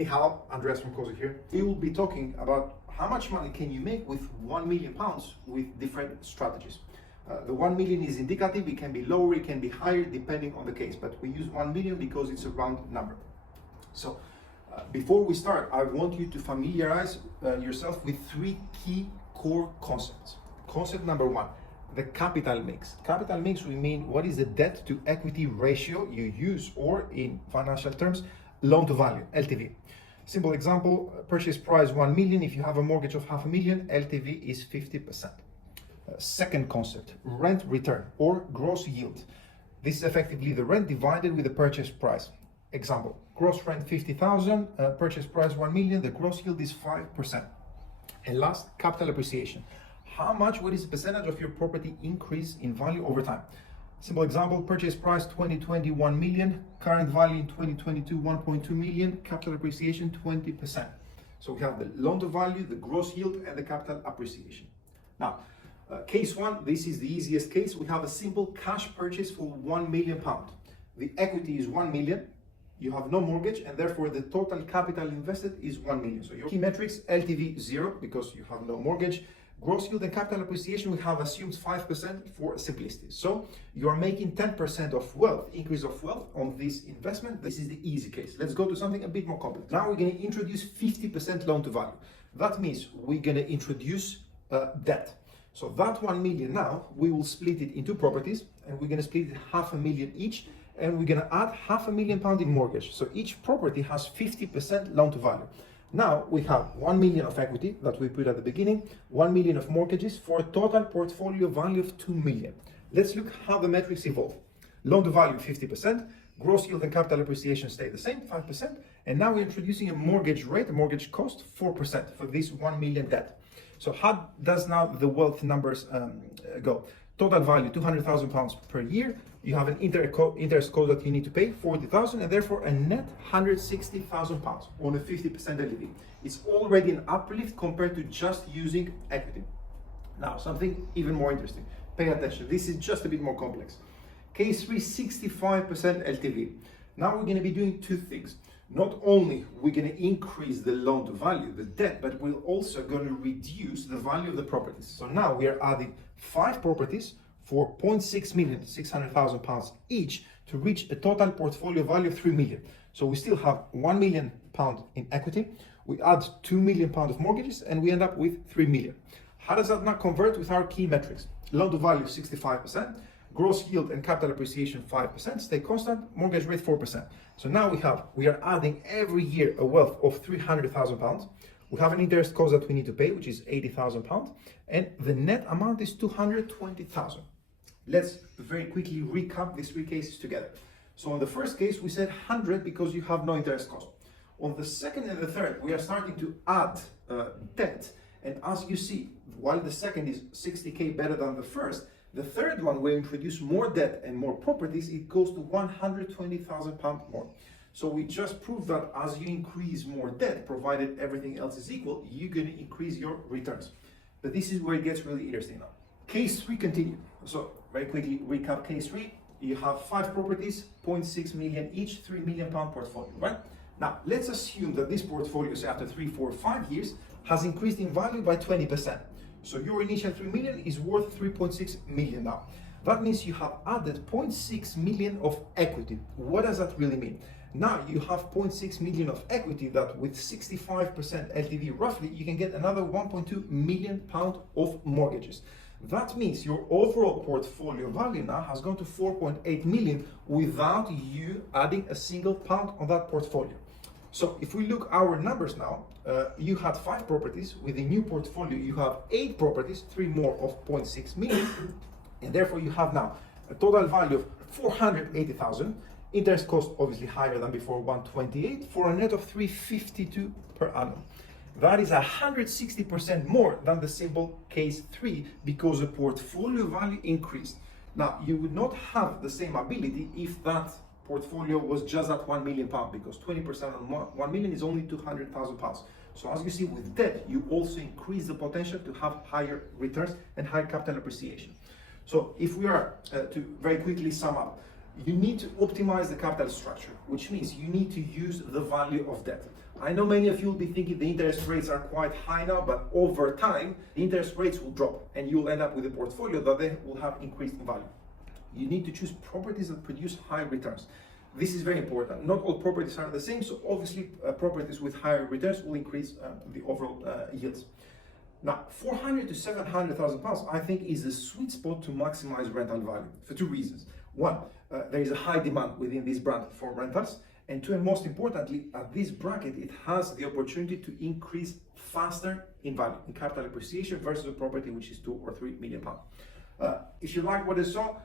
Hey, hello, Andreas from Kozik here. We will be talking about how much money can you make with £1 million with different strategies. The 1 million is indicative, it can be lower, it can be higher depending on the case, but we use 1 million because it's a round number. So before we start, I want you to familiarize yourself with three key core concepts. Concept number one, the capital mix. Capital mix will mean what is the debt to equity ratio you use, or in financial terms, loan to value, LTV. Simple example, purchase price 1 million. If you have a mortgage of $500,000, LTV is 50%. Second concept, rent return or gross yield. This is effectively the rent divided with the purchase price. Example, gross rent 50,000, purchase price 1 million, the gross yield is 5%. And last, capital appreciation. What is the percentage of your property increase in value over time? Simple example, purchase price 2020 1 million, current value in 2022 1.2 million, capital appreciation 20%. So we have the loan to value, the gross yield, and the capital appreciation. Now, case one, this is the easiest case. We have a simple cash purchase for £1 million. The equity is 1 million. You have no mortgage, and therefore the total capital invested is 1 million. So your key metrics, LTV 0 because you have no mortgage. Gross yield and capital appreciation, we have assumed 5% for simplicity. So you are making 10% of wealth, increase of wealth on this investment. This is the easy case. Let's go to something a bit more complex. Now we're going to introduce 50% loan to value. That means we're going to introduce debt. So that 1 million now, we will split it into properties, and we're going to split it $500,000 each, and we're going to add £500,000 in mortgage. So each property has 50% loan to value. Now we have 1 million of equity that we put at the beginning, 1 million of mortgages for a total portfolio value of 2 million. Let's look how the metrics evolve. Loan to value 50%, gross yield and capital appreciation stay the same, 5%, and now we're introducing a mortgage rate, a mortgage cost, 4% for this 1 million debt. So how does now the wealth numbers go? Total value, £200,000 per year. You have an interest cost that you need to pay, 40,000, and therefore a net £160,000 on a 50% LTV. It's already an uplift compared to just using equity. Now, something even more interesting. Pay attention. This is just a bit more complex. Case 3, 65% LTV. Now we're going to be doing two things. Not only we're going to increase the loan to value, the debt, but we're also going to reduce the value of the properties. So now we are adding 5 properties for 0.6 million, £600,000 each, to reach a total portfolio value of 3 million. So we still have £1 million in equity. We add £2 million of mortgages, and we end up with 3 million. How does that now convert with our key metrics? Loan to value 65%, gross yield and capital appreciation 5%, stay constant, mortgage rate 4%. So now we are adding every year a wealth of £300,000. We have an interest cost that we need to pay, which is £80,000, and the net amount is £220,000. Let's very quickly recap these three cases together. So on the first case, we said 100 because you have no interest cost. On the second and the third, we are starting to add debt, and as you see, while the second is 60k better than the first, the third one, we introduce more debt and more properties, it goes to £120,000 more. So we just proved that as you increase more debt, provided everything else is equal, you're going to increase your returns. But this is where it gets really interesting now. Case 3 continue. So very quickly recap case 3. You have 5 properties, 0.6 million each, £3 million portfolio, right? Now let's assume that this portfolio, say after 3, 4, 5 years, has increased in value by 20%. So your initial 3 million is worth 3.6 million now. That means you have added 0.6 million of equity. What does that really mean? Now you have 0.6 million of equity that with 65% LTV roughly, you can get another 1.2 million pound of mortgages. That means your overall portfolio value now has gone to 4.8 million without you adding a single pound on that portfolio. So if we look our numbers now, you had 5 properties. With the new portfolio, you have 8 properties, 3 more of 0.6 million, and therefore you have now a total value of 480,000. Interest cost obviously higher than before, 128, for a net of 352 per annum. That is 160% more than the simple case 3 because the portfolio value increased. Now, you would not have the same ability if that portfolio was just at £1 million, because 20% on 1 million is only £200,000. So as you see with debt, you also increase the potential to have higher returns and higher capital appreciation. So if we are to very quickly sum up, you need to optimize the capital structure, which means you need to use the value of debt. I know many of you will be thinking the interest rates are quite high now, but over time, the interest rates will drop and you'll end up with a portfolio that then will have increased value. You need to choose properties that produce high returns. This is very important. Not all properties are the same, so obviously properties with higher returns will increase the overall yields. Now, 400 to 700,000 pounds, I think, is the sweet spot to maximize rental value for two reasons. One, there is a high demand within this brand for rentals, and two, and most importantly, at this bracket, it has the opportunity to increase faster in value, in capital appreciation versus a property which is 2 or 3 million pounds. If you like what you saw,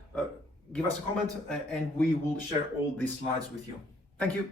give us a comment and we will share all these slides with you. Thank you.